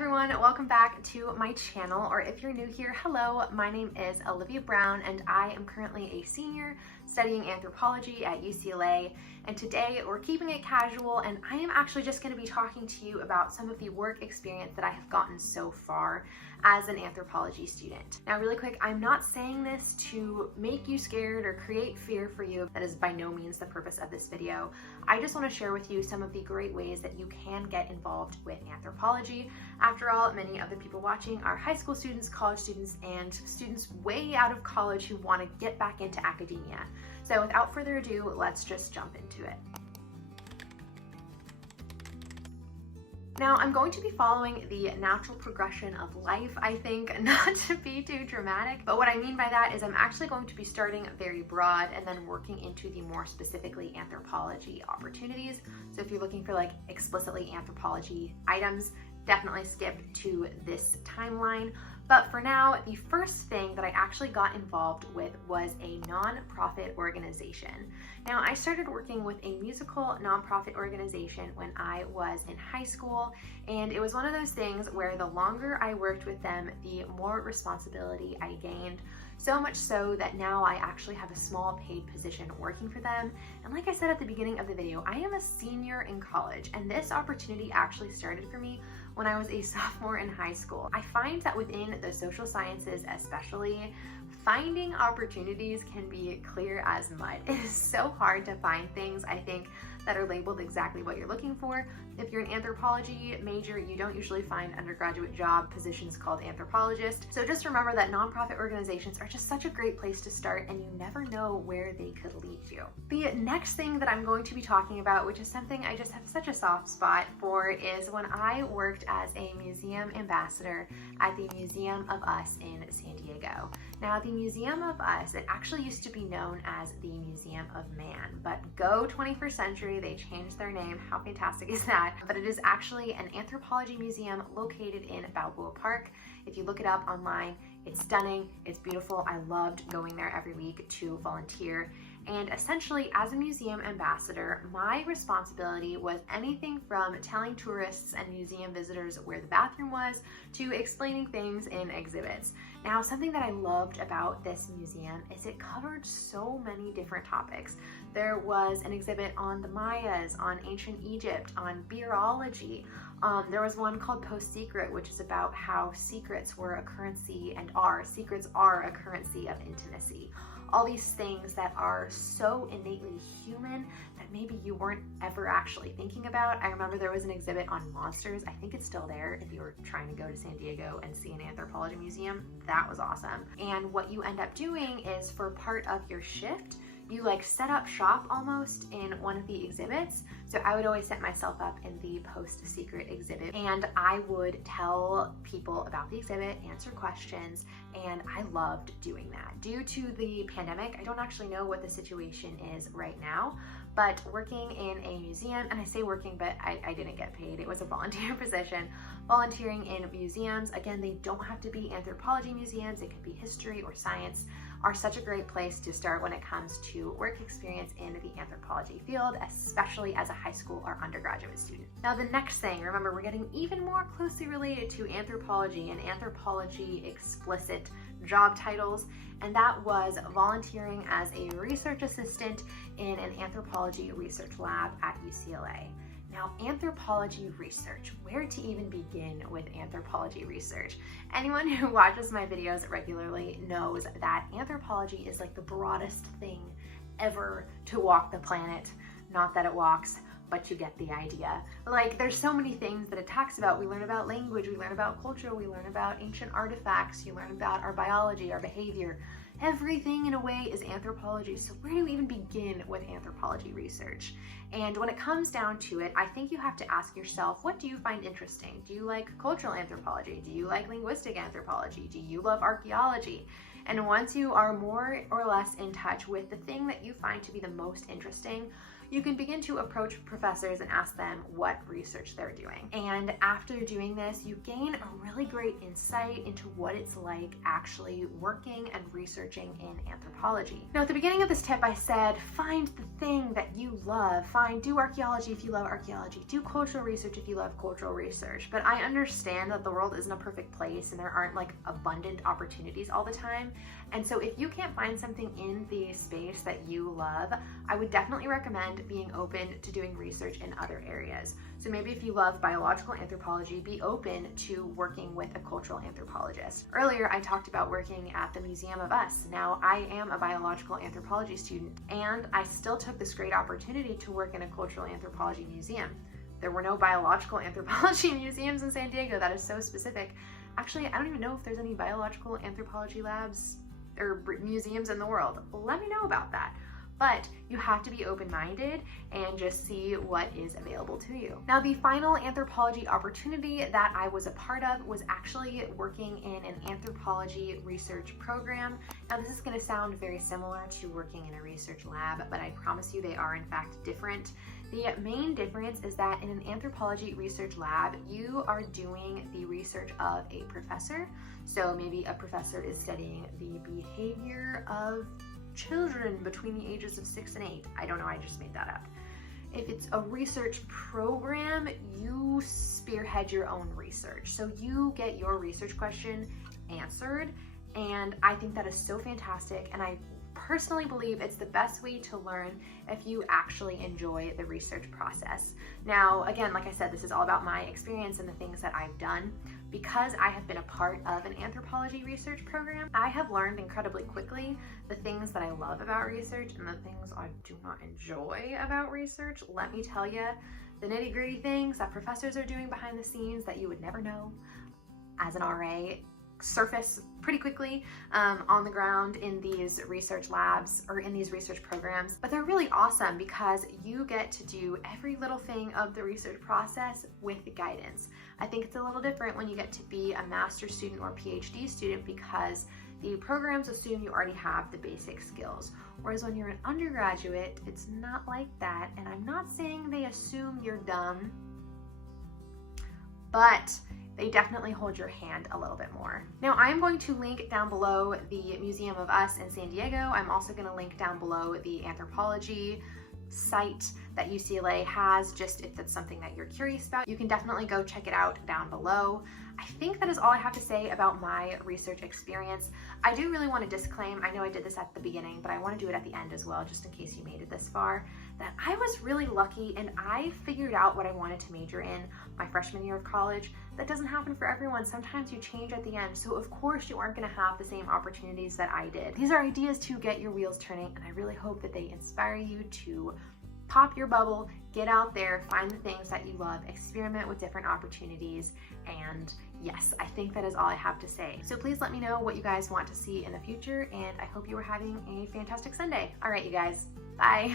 everyone, welcome back to my channel, or if you're new here, hello, my name is Alivia Brown and I am currently a senior studying anthropology at UCLA, and today we're keeping it casual and I am actually just going to be talking to you about some of the work experience that I have gotten so far as an anthropology student. Now really quick, I'm not saying this to make you scared or create fear for you. That is by no means the purpose of this video. I just want to share with you some of the great ways that you can get involved with anthropology. After all, many of the people watching are high school students, college students, and students way out of college who want to get back into academia. So without further ado, let's just jump into it. Now, I'm going to be following the natural progression of life, I think, not to be too dramatic, but what I mean by that is I'm actually going to be starting very broad and then working into the more specifically anthropology opportunities. So if you're looking for like explicitly anthropology items, definitely skip to this timeline. But for now, the first thing that I actually got involved with was a nonprofit organization. Now, I started working with a musical nonprofit organization when I was in high school, and it was one of those things where the longer I worked with them, the more responsibility I gained. So much so that now I actually have a small paid position working for them. And like I said at the beginning of the video, I am a senior in college, and this opportunity actually started for me when I was a sophomore in high school. I find that within the social sciences especially, finding opportunities can be clear as mud. It is so hard to find things, I think, that are labeled exactly what you're looking for. If you're an anthropology major, you don't usually find undergraduate job positions called anthropologist. So just remember that nonprofit organizations are just such a great place to start, and you never know where they could lead you. The next thing that I'm going to be talking about, which is something I just have such a soft spot for, is when I worked as a museum ambassador at the Museum of Us in San Diego. Now, the Museum of Us, it actually used to be known as the Museum of Man, but go 21st century, they changed their name. How fantastic is that? But it is actually an anthropology museum located in Balboa Park. If you look it up online, it's stunning, it's beautiful. I loved going there every week to volunteer. And essentially, as a museum ambassador, my responsibility was anything from telling tourists and museum visitors where the bathroom was to explaining things in exhibits. Now, something that I loved about this museum is it covered so many different topics. There was an exhibit on the Mayas, on ancient Egypt, on beerology. There was one called Post-Secret, which is about how secrets were a currency and secrets are a currency of intimacy. All these things that are so innately human that maybe you weren't ever actually thinking about. I remember there was an exhibit on monsters. I think it's still there if you were trying to go to San Diego and see an anthropology museum. That was awesome. And what you end up doing is, for part of your shift, you like set up shop almost in one of the exhibits. So I would always set myself up in the Post-Secret exhibit, and I would tell people about the exhibit, answer questions, and I loved doing that. Due to the pandemic, I don't actually know what the situation is right now, but working in a museum, and I say working, but I didn't get paid. It was a volunteer position. Volunteering in museums, again, they don't have to be anthropology museums. It could be history or science, are such a great place to start when it comes to work experience in the anthropology field, especially as a high school or undergraduate student. Now, the next thing, remember, we're getting even more closely related to anthropology and anthropology explicit job titles, and that was volunteering as a research assistant in an anthropology research lab at UCLA. Now, anthropology research, where to even begin with anthropology research? Anyone who watches my videos regularly knows that anthropology is like the broadest thing ever to walk the planet. Not that it walks, but you get the idea. Like, there's so many things that it talks about. We learn about language, we learn about culture, we learn about ancient artifacts, you learn about our biology, our behavior. Everything in a way is anthropology. So where do you even begin with anthropology research? And when it comes down to it, I think you have to ask yourself, what do you find interesting? Do you like cultural anthropology? Do you like linguistic anthropology? Do you love archaeology? And once you are more or less in touch with the thing that you find to be the most interesting, you can begin to approach professors and ask them what research they're doing. And after doing this, you gain a really great insight into what it's like actually working and researching in anthropology. Now, at the beginning of this tip, I said, find the thing that you love. Do archaeology if you love archaeology. Do cultural research if you love cultural research. But I understand that the world isn't a perfect place and there aren't like abundant opportunities all the time. And so if you can't find something in the space that you love, I would definitely recommend being open to doing research in other areas. So maybe if you love biological anthropology, be open to working with a cultural anthropologist. Earlier, I talked about working at the Museum of Us. Now, I am a biological anthropology student, and I still took this great opportunity to work in a cultural anthropology museum. There were no biological anthropology museums in San Diego. That is so specific. Actually, I don't even know if there's any biological anthropology labs or museums in the world. Let me know about that. But you have to be open-minded and just see what is available to you. Now, the final anthropology opportunity that I was a part of was actually working in an anthropology research program. Now, this is going to sound very similar to working in a research lab, but I promise you they are in fact different. The main difference is that in an anthropology research lab, you are doing the research of a professor. So maybe a professor is studying the behavior of children between the ages of 6 and 8. I don't know, I just made that up. If it's a research program, you spearhead your own research. So you get your research question answered, and I think that is so fantastic, and I personally believe it's the best way to learn if you actually enjoy the research process. Now, again, like I said, this is all about my experience and the things that I've done. Because I have been a part of an anthropology research program, I have learned incredibly quickly the things that I love about research and the things I do not enjoy about research. Let me tell you, the nitty-gritty things that professors are doing behind the scenes that you would never know as an RA surface pretty quickly on the ground in these research labs or in these research programs. But they're really awesome because you get to do every little thing of the research process with guidance. I think it's a little different when you get to be a master's student or PhD student because the programs assume you already have the basic skills. Whereas when you're an undergraduate, it's not like that. And I'm not saying they assume you're dumb, but they definitely hold your hand a little bit more. Now, I'm going to link down below the Museum of Us in San Diego. I'm also going to link down below the anthropology site that UCLA has, just if that's something that you're curious about. You can definitely go check it out down below. I think that is all I have to say about my research experience. I do really want to disclaim, I know I did this at the beginning, but I want to do it at the end as well, just in case you made it this far, that I was really lucky and I figured out what I wanted to major in my freshman year of college. That doesn't happen for everyone. Sometimes you change at the end, so of course you aren't going to have the same opportunities that I did. These are ideas to get your wheels turning, and I really hope that they inspire you to pop your bubble, get out there, find the things that you love, experiment with different opportunities, and yes, I think that is all I have to say. So please let me know what you guys want to see in the future, and I hope you are having a fantastic Sunday. All right, you guys, bye.